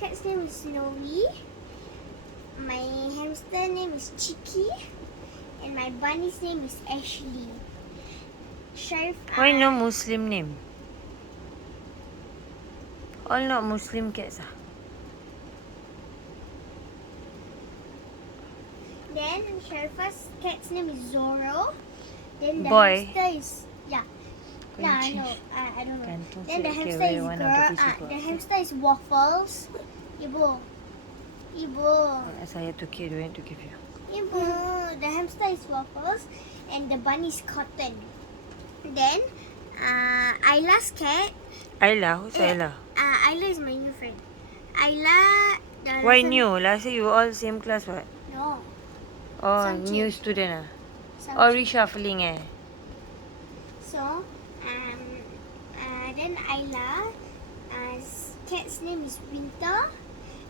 cat's name is Snowy. My hamster name is Chicky. And my bunny's name is Ashley. Sharif. Why no Muslim name? All not Muslim cats ah. Then Sharifa's cat's name is Zorro. Then the Boy. hamster is yeah, I know. I don't know. Then the hamster is the hamster is Waffles. Ibu. Saya took it, went to give you. Ibu. The hamster is Waffles, and the bunny is Cotton. Then Isla's cat. Ayla, who's Ayla? Isla is my new friend. Isla. Why new? Last year you all same class what? No. Oh, Some new change. student ah. Some Oh, reshuffling eh. So, then Isla's cat's name is Winter.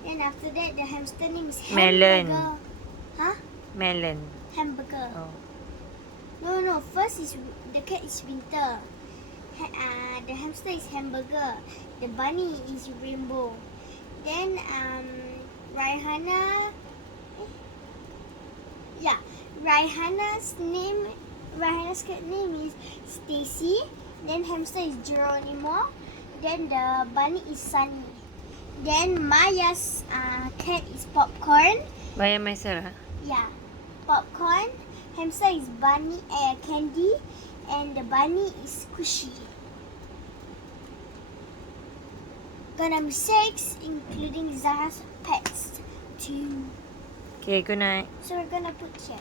Then after that, the hamster name is Melon. Hamburger. Huh? Melon. Hamburger. Oh. No. First is the cat is Winter. The hamster is Hamburger. The bunny is Rainbow. Then Raihana's cat name is Stacy. Then hamster is Geronimo. Then the bunny is Sunny. Then Maya's cat is Popcorn. By myself ah. Yeah, Popcorn. Hamster is Candy. And the bunny is Squishy. Gonna be 6, including Zara's pets, 2. Okay, good night. So we're gonna put here.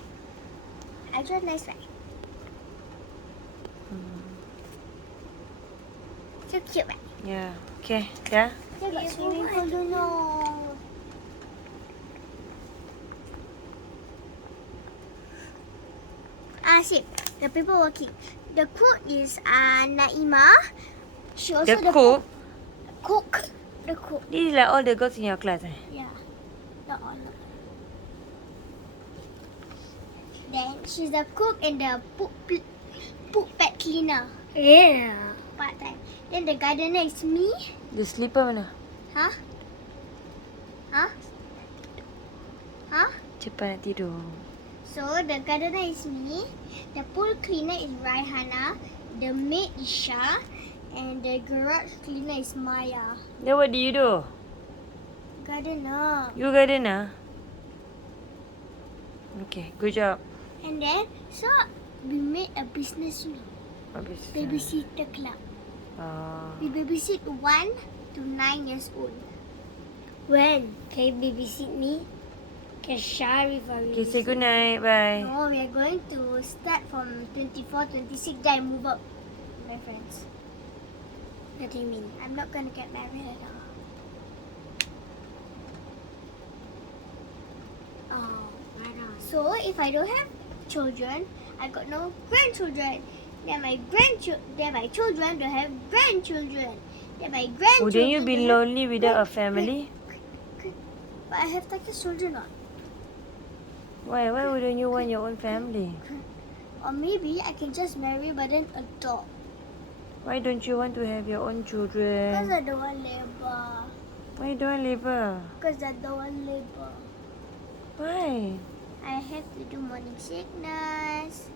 I draw nice right? So cute right? Yeah. Okay, dah. They got swimming pool dulu. Sip. The people working. The cook is Naima. She also The cook? Cook. The cook. This is like all the girls in your class eh? Yeah. The honor. Then she's the cook and the poop pet cleaner. Yeah. Part time. Then the gardener is me. The slipper mana? Huh? Cepat nak tidur. So the gardener is me. The pool cleaner is Raihana. The maid is Shah. And the garage cleaner is Maya. Then what do you do? Gardener. You gardener? Okay, good job. And then, so we made a business, you know. Habis. Babysitter club. We babysit 1 to 9 years old. When? Can you babysit me? Can Sharif or Okay, say good night. Bye. No, we are going to start from 24, 26, then move up. My friends. What do you mean? I'm not going to get married at all. Oh, right on. So, if I don't have children, I got no grandchildren. Then my children don't have grandchildren. Then my grandchildren. Wouldn't you be don't have lonely without a family? But I have Takis children not. Why? Why wouldn't you want your own family? Or maybe I can just marry but then adopt. Why don't you want to have your own Because children? I don't want labor. Why you don't want labor? Because I don't want labor. Why? I have to do morning sickness.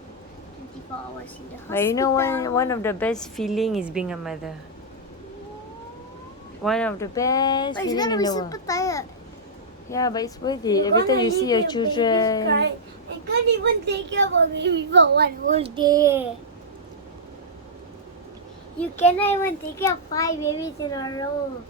24 hours in the hospital. But you know one of the best feeling is being a mother. One of the best But it's feeling gonna in be the super world. tired. Yeah, but it's worth it. Every time you see your children. I can't even take care of a baby for 1 whole day. You cannot even take care of 5 babies in a row.